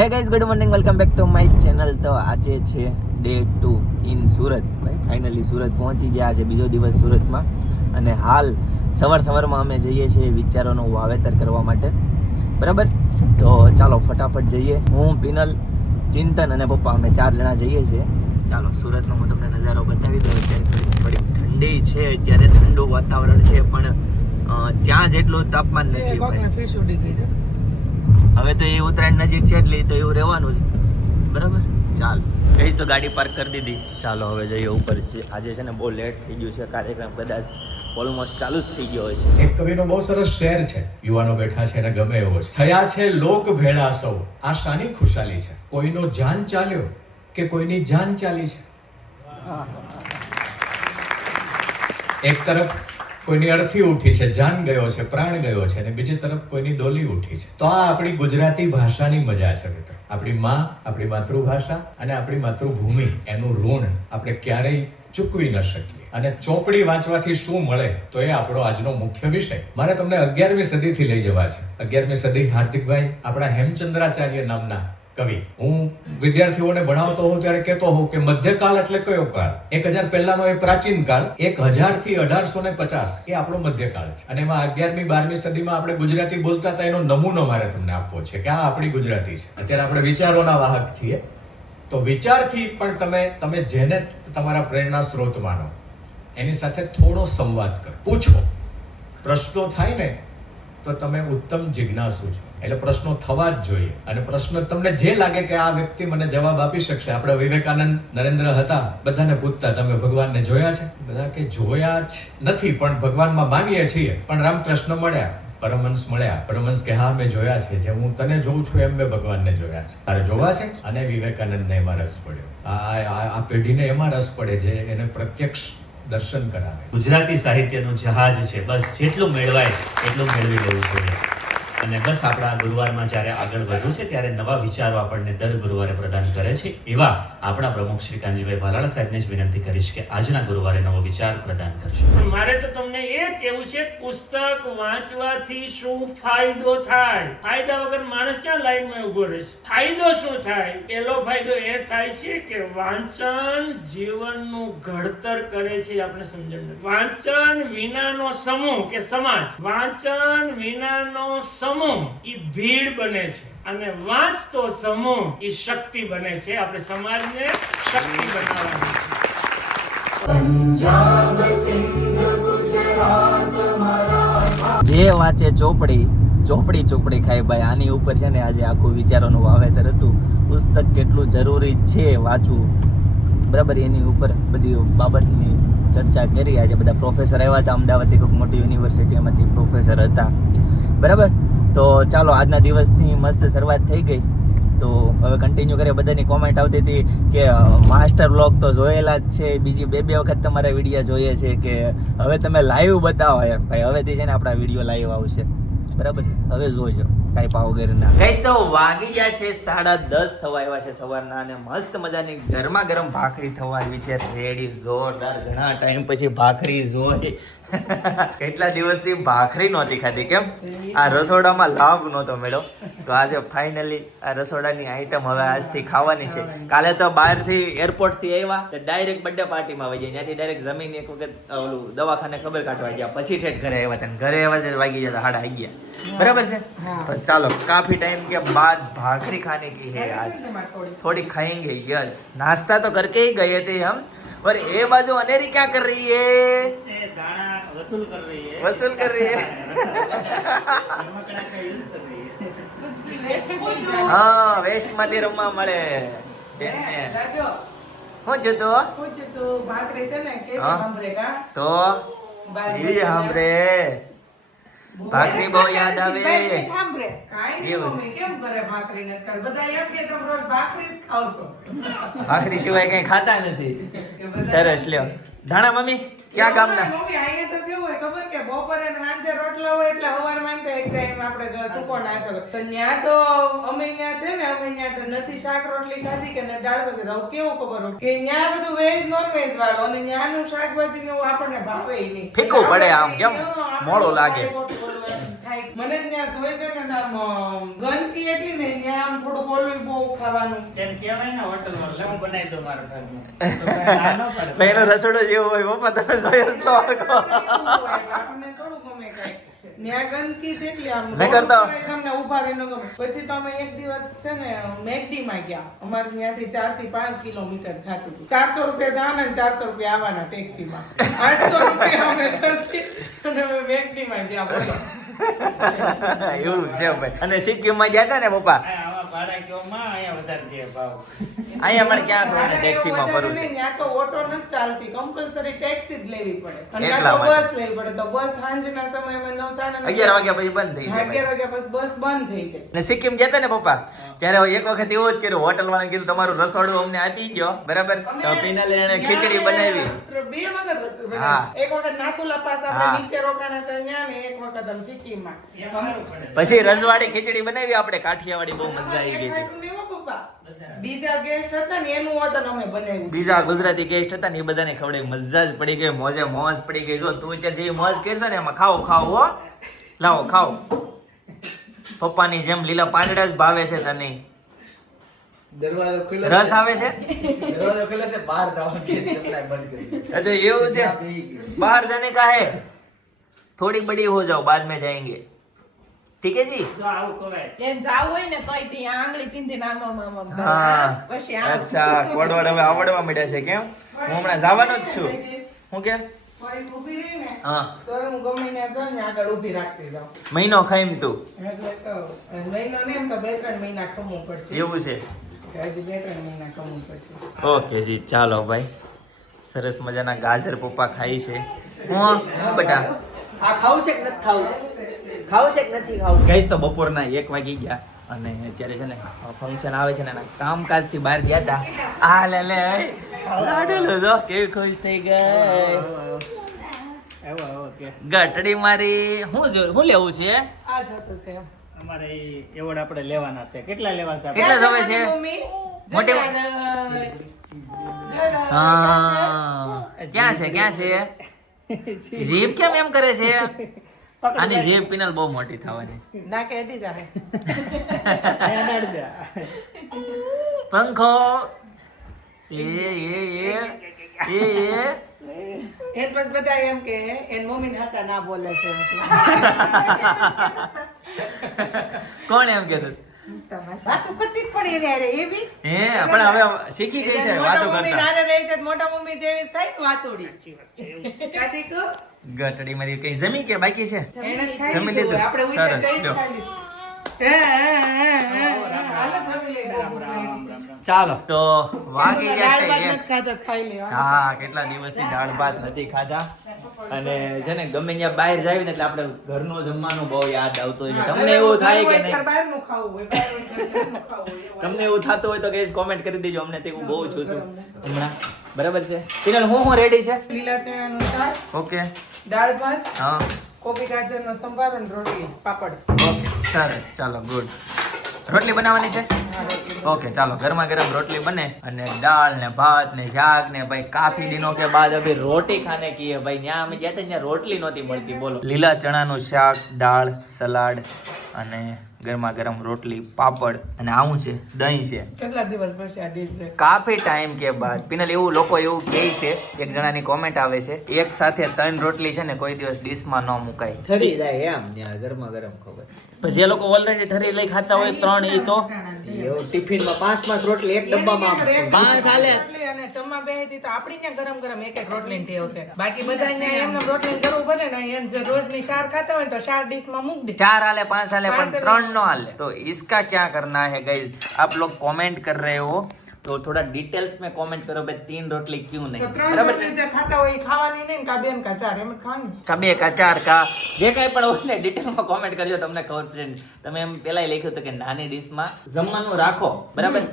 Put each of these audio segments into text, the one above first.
Hey guys, good morning, welcome back to my channel. તો આજે છે ડે 2 ઇન સુરત. ભાઈ ફાઇનલી સુરત પહોંચી ગયા છે, બીજો દિવસ સુરતમાં. અને હાલ સવારમાં અમે જઈએ છીએ વિચારોનું વાવેતર કરવા માટે, બરાબર. તો ચાલો ફટાફટ જઈએ. હું, પિનલ, ચિંતન અને પપ્પા અમે 4 જણા જઈએ છીએ. ચાલો સુરતનો હું તમને નજારો બતાવી દઉં. અત્યારે થોડી ઠંડી છે, અત્યારે ઠંડુ વાતાવરણ છે, પણ ત્યાં જેટલું તાપમાન નથી ભાઈ. હવે તો એ ઉત્તરાયણ નજીક છે એટલે તો એવું રહેવાનું જ, બરાબર. ચાલ કહીશ તો ગાડી પાર્ક કરી દીધી. ચાલો હવે જઈએ ઉપર. આજે છે ને બહુ લેટ થઈ ગયું છે, કાર્યક્રમ કદાચ ઓલમોસ્ટ ચાલુ જ થઈ ગયો છે. એક કવિનો બહુ સરસ શેર છે, યુવાનો બેઠા છે અને ગમે એવો છે. થયા છે લોક ભેળા સૌ, આ શાની ખુશાલી છે? કોઈનો જાન ચાલ્યો કે કોઈની જાન ચાલી છે? એક તરફ કોઈની અર્થી ઉઠી છે, જાન ગયો છે, પ્રાણ ગયો છે, અને બીજી તરફ કોઈની ડોલી ઉઠી છે. તો આ આપણી ગુજરાતી ભાષાની મજા છે મિત્રો. આપણી માં, આપણી માતૃભાષા અને આપણી માતૃભૂમિ, એનું ઋણ આપણે ક્યારેય ચૂકવી ન શકીએ. અને ચોપડી વાંચવાથી શું મળે તો એ આપણો આજનો મુખ્ય વિષય. મારે તમને 11મી સદીથી લઈ જવા છે. 11મી સદી, હાર્દિકભાઈ, આપણા હેમચંદ્રાચાર્ય નામના કવિ. હું વિદ્યાર્થીઓને ભણાવતો હોઉં ત્યારે કહેતો હોઉં કે મધ્યકાળ એટલે કયો કાળ? 1000 પહેલાનો એ પ્રાચીન કાળ, 1000 થી 1850 એ આપણો મધ્યકાળ છે. અને એમાં 11મી 12મી સદીમાં આપણે ગુજરાતી બોલતા હતા, એનો નમૂનો મારે તમને આપવો છે કે આ આપણી ગુજરાતી છે. અત્યારે આપણે વિચારોના વાહક છીએ, તો વિચારથી પણ તમે જેને તમારા પ્રેરણા સ્ત્રોત માનો એની સાથે થોડો સંવાદ કરો, પૂછો. પ્રશ્નો થાય ને તો તમે ઉત્તમ જિજ્ઞાસુ છો, એટલે પ્રશ્નો થવા જ જોઈએ. અને પ્રશ્ન તમને જે લાગે કે આ વ્યક્તિ મને જવાબ આપી શકશે. આપણે વિવેકાનંદ, નરેન્દ્ર હતા, બધાને પૂછતા તમે ભગવાનને જોયા છે? બધા કે જોયા જ નથી, પણ ભગવાનમાં માનીએ છીએ. પણ રામકૃષ્ણ મળ્યા, પરમહંસ મળ્યા. પરમહંસ કે હા મેં જોયા છે, જે હું તને જોઉં છું એમ મેં ભગવાનને જોયા છે. તારે જોવા છે? અને વિવેકાનંદને એમાં રસ પડ્યો. આ પેઢીને એમાં રસ પડે જે એને પ્રત્યક્ષ દર્શન કરાવે. ગુજરાતી સાહિત્યનું જહાજ છે, બસ જેટલું મેળવાય એટલું મેળવી લેવું જોઈએ. અને બસ આપણા ગુરુવારમાં જ્યારે આગળ વધવું છે ત્યારે નવા વિચારો આપણને દર ગુરુવારે પ્રદાન કરે છે. એવા આપણા પ્રમુખ શ્રી કાનજીભાઈ ભાલાળા સાહેબને જ વિનંતી કરીશ કે આજના ગુરુવારે નવો વિચાર પ્રદાન કરશો. મારે તો તમને એ કહેવું છે, પુસ્તક વાંચવાથી શું ફાયદો થાય? ફાયદા વગર માણસ ક્યાં લાઈનમાં ઉભો રહેશે? ફાયદો શું થાય? પહેલો ફાયદો એ થાય છે કે વાંચન જીવનનું ઘડતર કરે છે. આપણે સમજણ નથી. વાંચન વિનાનો સમૂહ કે સમાજ, વાંચન વિનાનો સમૂહ ઈ ભીડ બને છે, અને વાંચતો સમૂહ ઈ શક્તિ બને છે. આપણે સમાજને શક્તિ બનાવવાની છે. પંજાબ સિંધ ગુજરાત મરાઠા, જે વાંચે ચોપડી ખાય ભાઈ. આની ઉપર છે ને આજે આખું વિચારોનું વાવેતર હતું. પુસ્તક કેટલું જરૂરી છે વાંચવું, બરાબર, એની ઉપર બધી બાબતની ચર્ચા કરી. આજે બધા પ્રોફેસર આવ્યા હતા, અમદાવાદથી કોઈક મોટી યુનિવર્સિટીમાંથી પ્રોફેસર હતા, બરાબર. તો ચાલો આજના દિવસની મસ્ત શરૂઆત થઈ ગઈ. તો હવે કન્ટિન્યુ કરીએ. બધાની કોમેન્ટ આવતી હતી કે માસ્ટર વ્લોગ તો જોયેલા જ છે, બીજી બે વખત તમારા વિડીયો જોઈએ છે, કે હવે તમે લાઈવ બતાવો એમ. ભાઈ હવેથી છે ને આપણા વિડીયો લાઈવ આવશે, બરાબર છે. હવે જોજો કાંઈ પાવ વગરના. ગાઈસ તો વાગી ગયા છે 10:30 થવા આવ્યા છે સવારના, અને મસ્ત મજાની ગરમા ગરમ ભાખરી થવા આવી છે રેડી, જોરદાર. ઘણા ટાઈમ પછી ભાખરી જોઈ. કેટલા દિવસથી ભાખરી નહોતી ખાધી. કેમ? આ રસોડામાં લાભ નહોતો મેળો, તો આજે ફાઇનલી આ રસોડાની આઈટમ હવે આજથી ખાવાની છે. કાલે તો બહારથી એરપોર્ટથી આવ્યા તો ડાયરેક્ટ બર્થડે પાર્ટીમાં આવી જાય, ત્યાંથી ડાયરેક્ટ જમીન એક વખત ઓલું દવાખાને ખબર કાઢવા ગયા, પછી ઠેઠ ઘરે આવ્યા હતા. ઘરે આવ્યા વાગી ગયા 11:30, बराबर से. तो चलो काफी टाइम के बाद भाखरी खाने की है आज, थोड़ी खाएंगे. यस, नाश्ता तो करके ही गए थे हम. और ये बाजू अनेरी क्या कर रही है? દાણા વસૂલ કરી રહી છે. वसूल कर रही है. રમકડા કા યુઝ કરી રહી છે. हाँ, वेस्ट માંથી રમવા મળે બેનને. હું જતો ભાખરી છે ને કે સાંભળે કા તો દીવી સાંભળે. ભાખરી બહુ યાદ આવે. કાઈ નહીં મમ્મી, કેમ કરે ભાખરી ને? બધા એમ કે તમે રોજ ભાખરી જ ખાવ છો. ભાખરી સિવાય કઈ ખાતા નથી. સરસ લ્યો. ધાણા મમ્મી ક્યાં ગામના? મમ્મી અહીંયા તો કેવું હોય ખબર કે બપોરે ને સાંજે રોટલા હોય એટલે સવારમાં એમ થાય એક ટાઈમ આપણે સૂકો નાસ્તો. તો ન્યા તો અમે ન્યા છે ને, અમે ન્યા નથી શાક રોટલી ખાધી કે દાળ ભાત. રહું કેવું ખબર હોય કે ન્યા બધું વેજ નોન વેજ વાળો, અને ન્યાનું શાકભાજી ને એવું આપણને ભાવે નહીં. ફીકું પડે આમ, કેમ મોડું લાગે. ખાય મને ત્યાં જોઈ છે ને આમ ગંદકી એટલી ને ત્યાં આમ થોડું ઓલું બહુ ખાવાનું તેમ કહેવાય ને હોટલમાં લે હું બનાવી દઉં મારા ઘરમાં તો કાંઈ ના ન પડે. ભાઈનો રસોડો જેવો હોય પપ્પા તમે જોયો જ છો. આપણને થોડું ગમે કાંઈ. ત્યાં ગંદકી છે એટલે આમ મેં કરતો. રોડ ઉપર તમને ઊભા રહીને ગમે. પછી તો અમે એક દિવસ છે ને મેકડીમાં ગયા. અમારે ત્યાંથી 4 થી 5 કિલોમીટર થતું હતું. 400 રૂપિયા જવાના ને 400 રૂપિયા આવવાના ટેક્સીમાં. 800 રૂપિયા અમે ખર્ચી અને અમે મેકડીમાં ગયા બોલો. એવું છે ભાઈ. અને સિક્કિમમાં ગયા હતા ને પપ્પા, હા, આવા ભાડા કયો માં અહીંયા વધારે દે ભાવ. અહીંયા પણ ક્યાં ખબર ટેક્સીમાં વધારે ફરવું છે. નહીં, ત્યાં તો ઓટો નથી ચાલતી, કમ્પલસરી ટેક્સી જ લેવી પડે. અને એટલા ત્યાં તો માટે. બસ લેવી પડે. તો બસ સાંજના સમયમાં 9, 9:30 11 વાગ્યા પછી બંધ થઈ જાય 11 વાગ્યા પછી બસ બંધ થઈ જાય. ને સિક્કિમ ગયા હતા ને પપ્પા, ત્યારે એક વખત એવું જ કર્યું, હોટલ વાળાને કીધું તમારું રસોડું અમને આપી ગયો, બરાબર? તો પીનાલે એને ખીચડી બનાવી. બે વખત રસોઈ બનાવી. હા. એક વખત નાથુલા પાસે હા. આપણે નીચે રોકાણા હતા ત્યાં ને એક વખત આમ સિક્કિમમાં. એમ સારું પડે. પછી રજવાડી ખીચડી બનાવી આપણે કાઠિયાવાડી, બહુ મજા આવી ગઈ હતી. ખાટું નહીં હો પપ્પા. બીજા ગેસ્ટ હતા ને એનું હોત અમે બનાવ્યું. બીજા ગુજરાતી ગેસ્ટ હતા ને એ બધાને ખવડાવી, મજા જ પડી ગઈ, મોજે મોજ પડી ગઈ. જો તું અત્યારે જે મોજ કરશો ને એમાં ખાઓ ખાઓ હો, લાવો ખાઓ. પપ્પાની જેમ લીલા પાંદડા જ ભાવે છે તને. દરવાજો ખુલ્લો રસ આવે છે? દરવાજો ખુલ્લો છે, બહાર જવા કે સપ્લાય બંધ કરી. अच्छा એવું છે? बाहर जाने का है, थोड़ी बड़ी हो जाओ, बाद में जाएंगे, ठीक है जी? જો આવું કહેવાય. એમ જાવું હોય ને તોય ત્યાં આંગળી ચીંધીને આમ આમ આમ આમ કરે. હા પછી આમ. અચ્છા, કોડવડ હવે આવડવા માંડ્યા છે કેમ? હું હમણાં જવાનો જ છું. હું કેમ? ફરી ઊભી રહી ને હા, તો હું ગમે ત્યાં જાઉં ને આગળ ઊભી રાખતી જાઉં. મહિનો ખાઈમ તું, એટલે કહું, મહિનો ને એમ તો 2-3 મહિના ખમવું પડશે. એવું છે? હજી 2-3 મહિના ખમવું પડશે. ઓકે જી, ચાલો ભાઈ. સરસ મજાના ગાજર પપ્પા ખાઈ છે. હું બેટા આ ખાવું છે કે નથી ખાવું? ખાવું છે કે નથી ખાવું? ગઈશ તો બપોરના 1 વાગી ગયા અને અત્યારે છે ને ફંક્શન આવે છે ને એના કામકાજથી બહાર ગયા હતા. આ લે લે લાડેલો જો કેવી ખુશ થઈ ગઈ. આવો આવો કે ગટડી મારી. હું લેવું છે? આ જતો છે એમ. અમારે ઈ એવોર્ડ આપણે લેવાના છે. કેટલા લેવા છે આપણે? કેટલા સમય છે? મમ્મી, મોટી- જરા, હા ક્યાં છે ક્યાં છે? જીભ કેમ એમ કરે છે? આની જીભ પિનલ બહુ મોટી થવાની છે. ના કે એડી જાહે. અહીંયા નાડી દે. પંખો એ એન પછી બધા એમ કે એન મમ્મી ને હતા ના બોલે છે એમ કે. કોણ એમ કહેતું? વાતું કરતી જ પડી રે રે એવી. હે પણ હવે શીખી ગઈ છે વાતો મોટા મમ્મી કરતા. નાના રહી છે તો મોટા મમ્મી જેવી જ થાય ને વાતુડી. કાતી કો ગટડી મારી કઈ જમી કે બાકી છે? એને ખાઈ જમી લીધું. લીધું. આપણે ઉઈઠા સરસ, કઈ જ લ્યો. ખાઈ લીધું. હાલો જમી લીધું. ચાલો તો વાગી ગયા દાળ ભાત છે નથી ખાધા, ખાઈ લેવા. હા કેટલા દિવસથી દાળ ભાત નથી ખાધા અને છે ને ગમે ત્યાં બહાર જાય ને એટલે આપણે ઘરનું જમવાનું બહુ યાદ આવતું હોય છે. તમને એવું થાય કે નહીં? બહારનું ખાવું હોય, બહારનું ખાવું હોય. તમને એવું થતું હોય તો કઈ કોમેન્ટ કરી દેજો. અમને તે હું બહુ છું હમણાં. બરાબર છે પિનલ? હું રેડી છે. લીલા ચણાનું શાક, ઓકે દાળ ભાત, હા કોબી ગાજરનો સંભાર અને રોટલી પાપડ. ઓકે સરસ. ચાલો ગુડ. રોટલી બનાવવાની છે? ઓકે ચાલો ગરમા ગરમ રોટલી બને અને દાળ ને ભાત ને શાક ને ભાઈ કાફી દિનો કે બાદ અભી રોટી ખાને કી હે ભાઈ. ત્યાં અમે ગયા હતા ત્યાં રોટલી નહોતી મળતી. બોલો, લીલા ચણાનું શાક, દાળ, સલાડ અને ગરમા ગરમ રોટલી, પાપડ અને આવું છે દહીં છે. કેટલા દિવસ પછી આ ડીશ છે. કાફી ટાઈમ કે બાદ પિનલ એવું લોકો એવું કહે છે, એક જણાની કોમેન્ટ આવે છે, એક સાથે 3 રોટલી છે ને કોઈ દિવસ ડીશમાં ન મુકાય. ઠરી જાય એમ ત્યાં ગરમા ગરમ ખબર. પછી જે લોકો ઓલરેડી ઠરી લઈ ખાતા હોય 3 એ તો એવું ટિફિનમાં 5-5 રોટલી એક ડબ્બામાં આમ. પાંચ હાલે. રોટલી અને જમવા બેહી તો આપણી ત્યાં ગરમ ગરમ એક રોટલી ટેવ છે. બાકી બધા ત્યાં એમને રોટલી કરવું પડે ને. એને જે રોજની શાર ખાતા હોય ને તો શાર ડીશમાં મૂક દે. 4 हाले 5 हाले पर 3 नो हाले. तो इसका क्या करना है गाइस? आप लोग कमेंट कर रहे हो तो थोड़ा डिटेल्स में कमेंट करो भाई 3 रोटली क्यों તો नहीं? 3 बराबर રોટલી છે? જે ખાતા હોય એ ખાવાની નહીં ને કા બેન કા ચાર એમ જ ખાવાની. કા 2 કા 4 કા જે કાંઈ પણ હોય ને ડિટેલમાં કોમેન્ટ કરજો. તમને ખબર પડે ને. તમે એમ પેલા લખ્યું હતું કે નાની ડીશમાં જમવાનું રાખો, બરાબર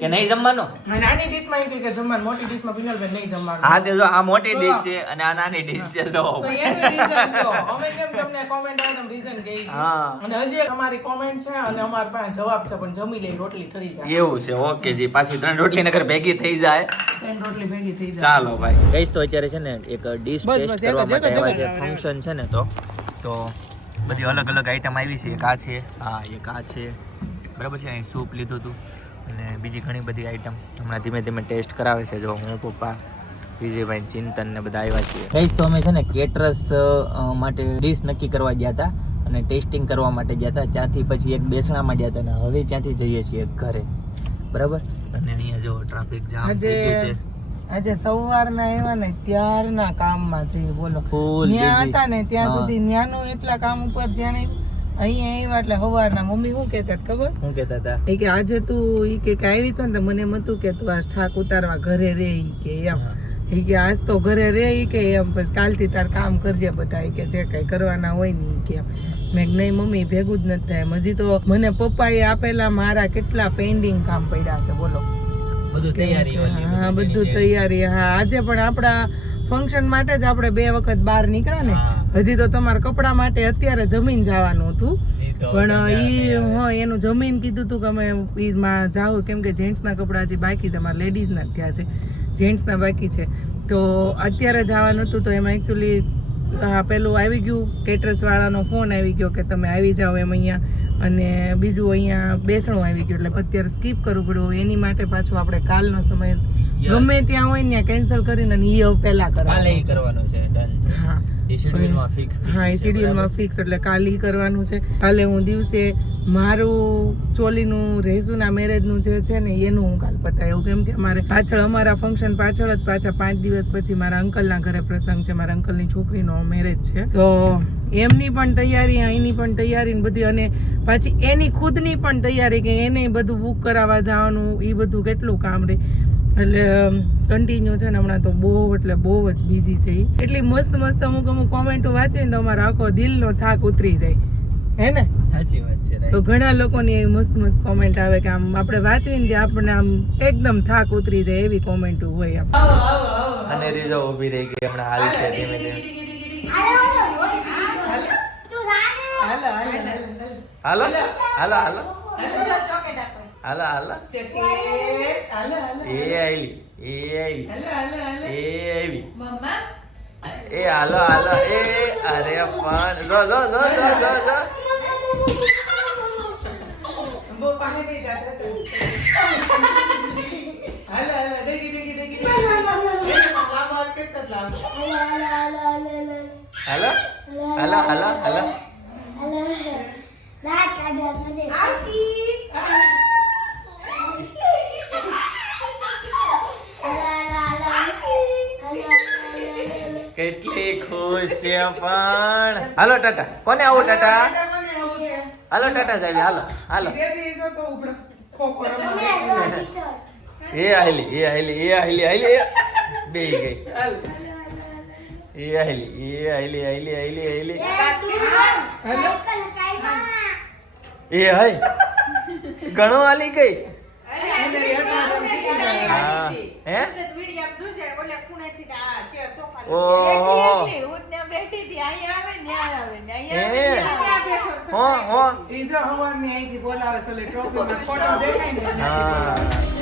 કે નહીં જમવાનું? અને નાની ડીશમાં એમ કહે કે જમવાનું, મોટી ડીશમાં પિનલબેન નહીં જમવાનું. હા તે જો આ મોટી ડીશ છે અને આ નાની ડીશ છે. જો તો એનું reason કહો. અમે કેમ તમને comment આવે તો reason કહીએ છીએ. હા. અને હજી એક અમારી comment છે અને અમારી પાસે જવાબ છે પણ જમી લઈ રોટલી ઠરી જાય. એવું છે. ઓકે જી, પાછી 3 રોટલી નગર ભેગી થઈ જાય. 3 રોટલી ભેગી થઈ જાય. ચાલો ભાઈ. ગઈસ તો અત્યારે છે ને એક ડીશ બસ, ટેસ્ટ બસ, કરવા એક જ, માટે એક જ, આવ્યા છે. ફંક્શન છે ને તો બધી અલગ અલગ આઈટમ આવી છે. એક આ છે, હા એક આ છે, બરાબર છે. અહીં સૂપ લીધું હતું અને બીજી ઘણી બધી આઈટમ હમણાં ધીમે ધીમે ટેસ્ટ કરાવે છે. જો હું, પપ્પા, વિજયભાઈ, ચિંતન ને બધા આવ્યા છીએ. કહીશ તો અમે છે ને કેટરસ માટે ડીશ નક્કી કરવા ગયા હતા અને ટેસ્ટિંગ કરવા માટે ગયા હતા. ત્યાંથી પછી એક બેસણામાં ગયા હતા અને હવે ત્યાંથી જઈએ છીએ ઘરે, બરાબર. અને અહીંયા જો ટ્રાફિક જામ થઈ ગયું છે. આજે સવારના આવ્યા ને ત્યારના કામમાં છે બોલો. Full ત્યાં busy. હતા ને ત્યાં હા. સુધી ત્યાંનું એટલા કામ ઉપર જ્યાં અહીંયા આવ્યા એટલે સવારના મમ્મી શું કહેતા હતા ખબર? શું કહેતા હતા? એ કે આજે તું ઈ કે આવી છો ને તો મને એમ હતું કે તું આ ઠાક ઉતારવા ઘરે રે ઈ કે એમ. ઈ કે આજ તો ઘરે રે ઈ કે એમ, પછી કાલથી તાર કામ કરજે બધા ઈ કે જે કઈ કરવાના હોય ને ઈ કે એમ. મેં કીધું, નહીં મમ્મી ભેગું જ નથી થાય. હજી તો મને પપ્પાએ આપેલા મારા કેટલા પેન્ડિંગ કામ પડ્યા છે બોલો. બધું તૈયારી ઓલી હા બધી બધું છે. તૈયારી. હા આજે પણ આપણા ફંક્શન માટે જ આપણે 2 વખત બહાર નીકળ્યા ને. હા. હજી તો તમારા કપડા માટે અત્યારે જમીન જવાનું હતું ઈ તો પણ હવે એનું જમીન કીધું હતું કે અમે ઈમાં જાવ કેમ કે જેન્ટ્સના કપડા હજી બાકી છે, અમારા લેડીઝના જ થયા છે, જેન્ટ્સના બાકી છે. તો અત્યારે જવાનું હતું તો એમાં એકચ્યુઅલી પેલું આવી ગયું, કેટરસ વાળાનો ફોન આવી ગયો કે તમે આવી જાઓ એમ અહીંયા, અને બીજું અહીંયા બેસણું આવી ગયું એટલે અત્યારે સ્કીપ કરવું પડ્યું. એની માટે પાછું આપણે કાલનો સમય ગમે ત્યાં હોય ને કેન્સલ કરીને અને એ પહેલા કાલે કરવાનું ઈ કરવાનું છે, ડન છે. હા એ શેડ્યુલમાં ફિક્સ થઈ હા, એ ગયું છે, શેડ્યુલમાં બરાબર. ફિક્સ એટલે કાલે ઈ કરવાનું છે. કાલે હું દિવસે મારું ચોલીનું રેસુના મેરેજનું જે છે ને એનું હું કાલ પતાવ્યું કેમ કે અમારે પાછળ અમારા ફંક્શન પાછળ જ પાછા 5 દિવસ પછી મારા અંકલના ઘરે પ્રસંગ છે, મારા અંકલની છોકરીનો મેરેજ છે. તો એમની પણ તૈયારી, એની પણ તૈયારી ને બધી, અને પાછી એની ખુદની પણ તૈયારી કે એને બધું બુક કરાવવા જવાનું, એ બધું કેટલું કામ રહે. એટલે કન્ટિન્યુ છે ને હમણાં તો બહુ એટલે બહુ જ બિઝી છે ઈ. એટલી મસ્ત મસ્ત અમુક કોમેન્ટો વાંચીને તો અમારો આખો દિલનો થાક ઉતરી જાય, હે ને? સાચી વાત છે, તો right. ઘણા લોકોની એવી મસ્ત મસ્ત કોમેન્ટ આવે કે આમ આપણે વાંચવીને ત્યાં આપણને આમ એકદમ થાક ઉતરી જાય એવી કોમેન્ટો હોય. અને રીઝો ઊભી રહી ગઈ હમણાં હાલ છે ધીમે ધીમે. હાલો હાલો હાલો હાલો હાલો હાલો એ આઈલી એ આવી એ આવી એ હાલો હાલો એ અરે પણ જો જો જો જો જો જો બહુ પાસે નહીં જાતા તો. હાલો હાલો ડેગી ડેગી ડેગી લાંબો હાથ કેટલો લાંબો. હાલો હાલો હાલો હાલો કેટલી ખુશ છે પણ. હાલો ટાટા કોને આવું ટાટા? હાલો ટાટા સાહેબ હાલો હાલો બેઠી છો તો ઉપડો ખોખો રમવા. એ આયલી એ આયલી એ આયલી આયલી બે ગઈ એ આયલી એ આયલી આયલી આયલી આયલી એ હાય ઘણો આલી ગઈ. હા હે ઓહો હો હો ઈ જો હવારની અહીંથી બોલાવે છે એટલે ટ્રોફીમાં ફોટો દેખાય ને હા